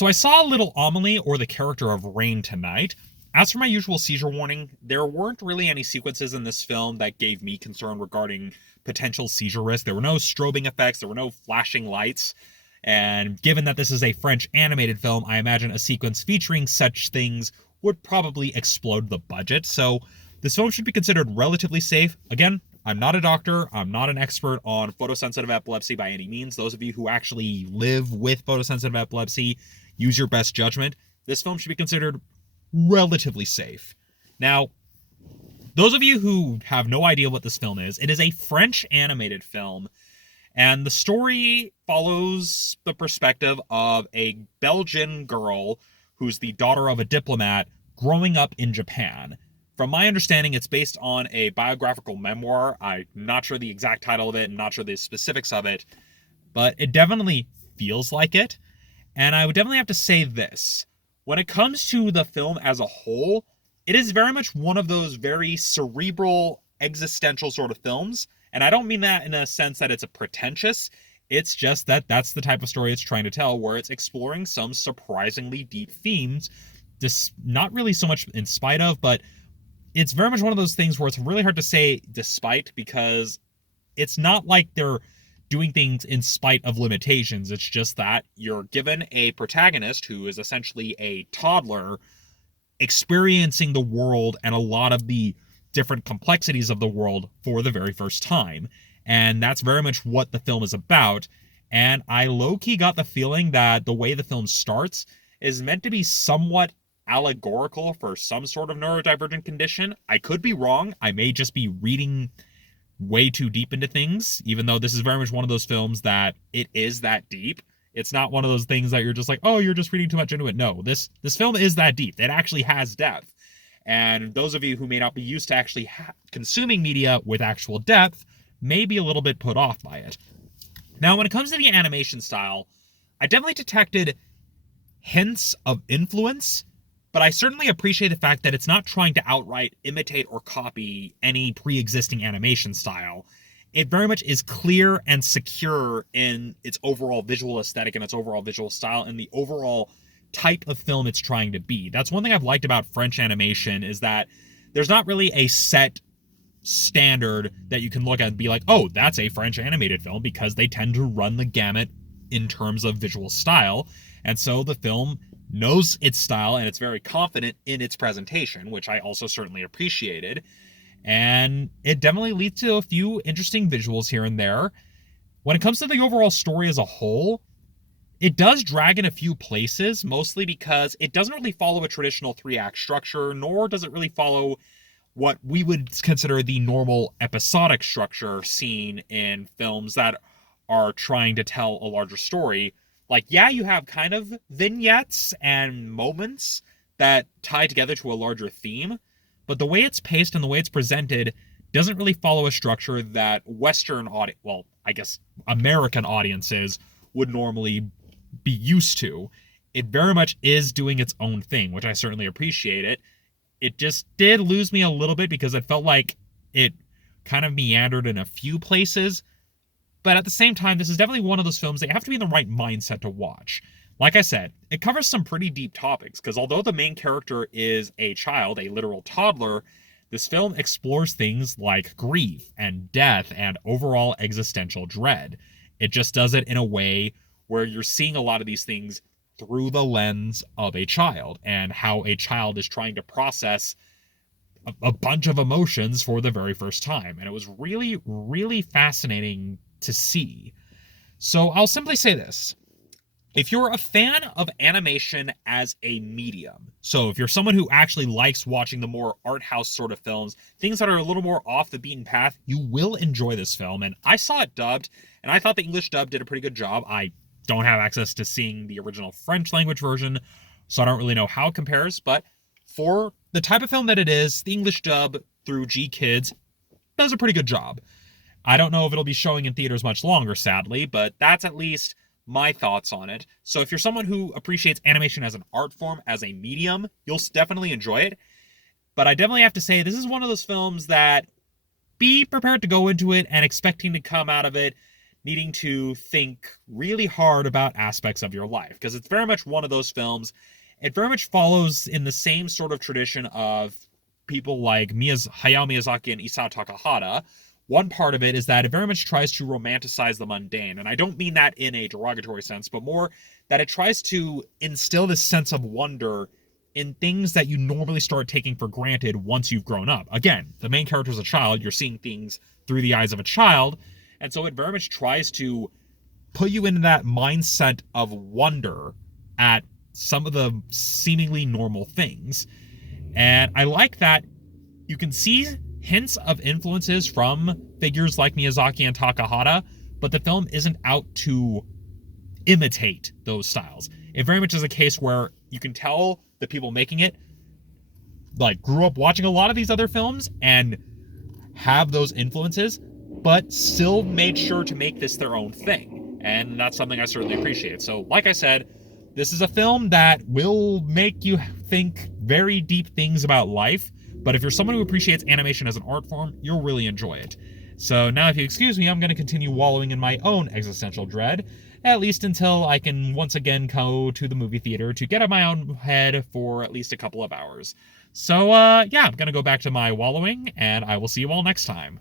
So I saw little Amélie, or the character of Rain, tonight. As for my usual seizure warning, there weren't really any sequences in this film that gave me concern regarding potential seizure risk. There were no strobing effects, there were no flashing lights. And given that this is a French animated film, I imagine a sequence featuring such things would probably explode the budget. So this film should be considered relatively safe. Again, I'm not a doctor. I'm not an expert on photosensitive epilepsy by any means. Those of you who actually live with photosensitive epilepsy, use your best judgment. This film should be considered relatively safe. Now, those of you who have no idea what this film is, it is a French animated film, and the story follows the perspective of a Belgian girl who's the daughter of a diplomat growing up in Japan. From my understanding, it's based on a biographical memoir. I'm not sure the exact title of it, I'm not sure the specifics of it, but it definitely feels like it. And I would definitely have to say this. When it comes to the film as a whole, it is very much one of those very cerebral, existential sort of films. And I don't mean that in a sense that it's a pretentious. It's just that that's the type of story it's trying to tell, where it's exploring some surprisingly deep themes. This, not really so much in spite of, but it's very much one of those things where it's really hard to say despite, because it's not like they're doing things in spite of limitations. It's just that you're given a protagonist who is essentially a toddler experiencing the world and a lot of the different complexities of the world for the very first time. And that's very much what the film is about. And I low-key got the feeling that the way the film starts is meant to be somewhat allegorical for some sort of neurodivergent condition. I could be wrong. I may just be reading way too deep into things, even though this is very much one of those films that it is that deep. It's not one of those things that you're just like, oh, you're just reading too much into it. No, this film is that deep. It actually has depth. And those of you who may not be used to actually consuming media with actual depth may be a little bit put off by it. Now, when it comes to the animation style, I definitely detected hints of influence, but I certainly appreciate the fact that it's not trying to outright imitate or copy any pre-existing animation style. It very much is clear and secure in its overall visual aesthetic and its overall visual style and the overall type of film it's trying to be. That's one thing I've liked about French animation, is that there's not really a set standard that you can look at and be like, oh, that's a French animated film, because they tend to run the gamut in terms of visual style. And so the film knows its style and it's very confident in its presentation, which I also certainly appreciated. And it definitely leads to a few interesting visuals here and there. When it comes to the overall story as a whole, it does drag in a few places, mostly because it doesn't really follow a traditional three-act structure, nor does it really follow what we would consider the normal episodic structure seen in films that are trying to tell a larger story. Like, yeah, you have kind of vignettes and moments that tie together to a larger theme, but the way it's paced and the way it's presented doesn't really follow a structure that American audiences would normally be used to. It very much is doing its own thing, which I certainly appreciate it. It just did lose me a little bit because it felt like it kind of meandered in a few places. But at the same time, this is definitely one of those films that you have to be in the right mindset to watch. Like I said, it covers some pretty deep topics, because although the main character is a child, a literal toddler, this film explores things like grief and death and overall existential dread. It just does it in a way where you're seeing a lot of these things through the lens of a child, and how a child is trying to process a bunch of emotions for the very first time. And it was really, really fascinating to see. So I'll simply say this. If you're a fan of animation as a medium, so if you're someone who actually likes watching the more art house sort of films, things that are a little more off the beaten path, you will enjoy this film. And I saw it dubbed, and I thought the English dub did a pretty good job. I don't have access to seeing the original French language version, so I don't really know how it compares, but for the type of film that it is, the English dub through G Kids does a pretty good job. I don't know if it'll be showing in theaters much longer, sadly, but that's at least my thoughts on it. So if you're someone who appreciates animation as an art form, as a medium, you'll definitely enjoy it. But I definitely have to say, this is one of those films that be prepared to go into it and expecting to come out of it needing to think really hard about aspects of your life, because it's very much one of those films. It very much follows in the same sort of tradition of people like Hayao Miyazaki and Isao Takahata. One part of it is that it very much tries to romanticize the mundane, and I don't mean that in a derogatory sense, but more that it tries to instill this sense of wonder in things that you normally start taking for granted once you've grown up. Again, the main character is a child, you're seeing things through the eyes of a child, and so it very much tries to put you into that mindset of wonder at some of the seemingly normal things. And I like that you can see hints of influences from figures like Miyazaki and Takahata, but the film isn't out to imitate those styles. It very much is a case where you can tell the people making it like grew up watching a lot of these other films and have those influences, but still made sure to make this their own thing. And that's something I certainly appreciate. So, like I said, this is a film that will make you think very deep things about life, but if you're someone who appreciates animation as an art form, you'll really enjoy it. So now, if you excuse me, I'm going to continue wallowing in my own existential dread, at least until I can once again go to the movie theater to get out my own head for at least a couple of hours. So, yeah, I'm going to go back to my wallowing, and I will see you all next time.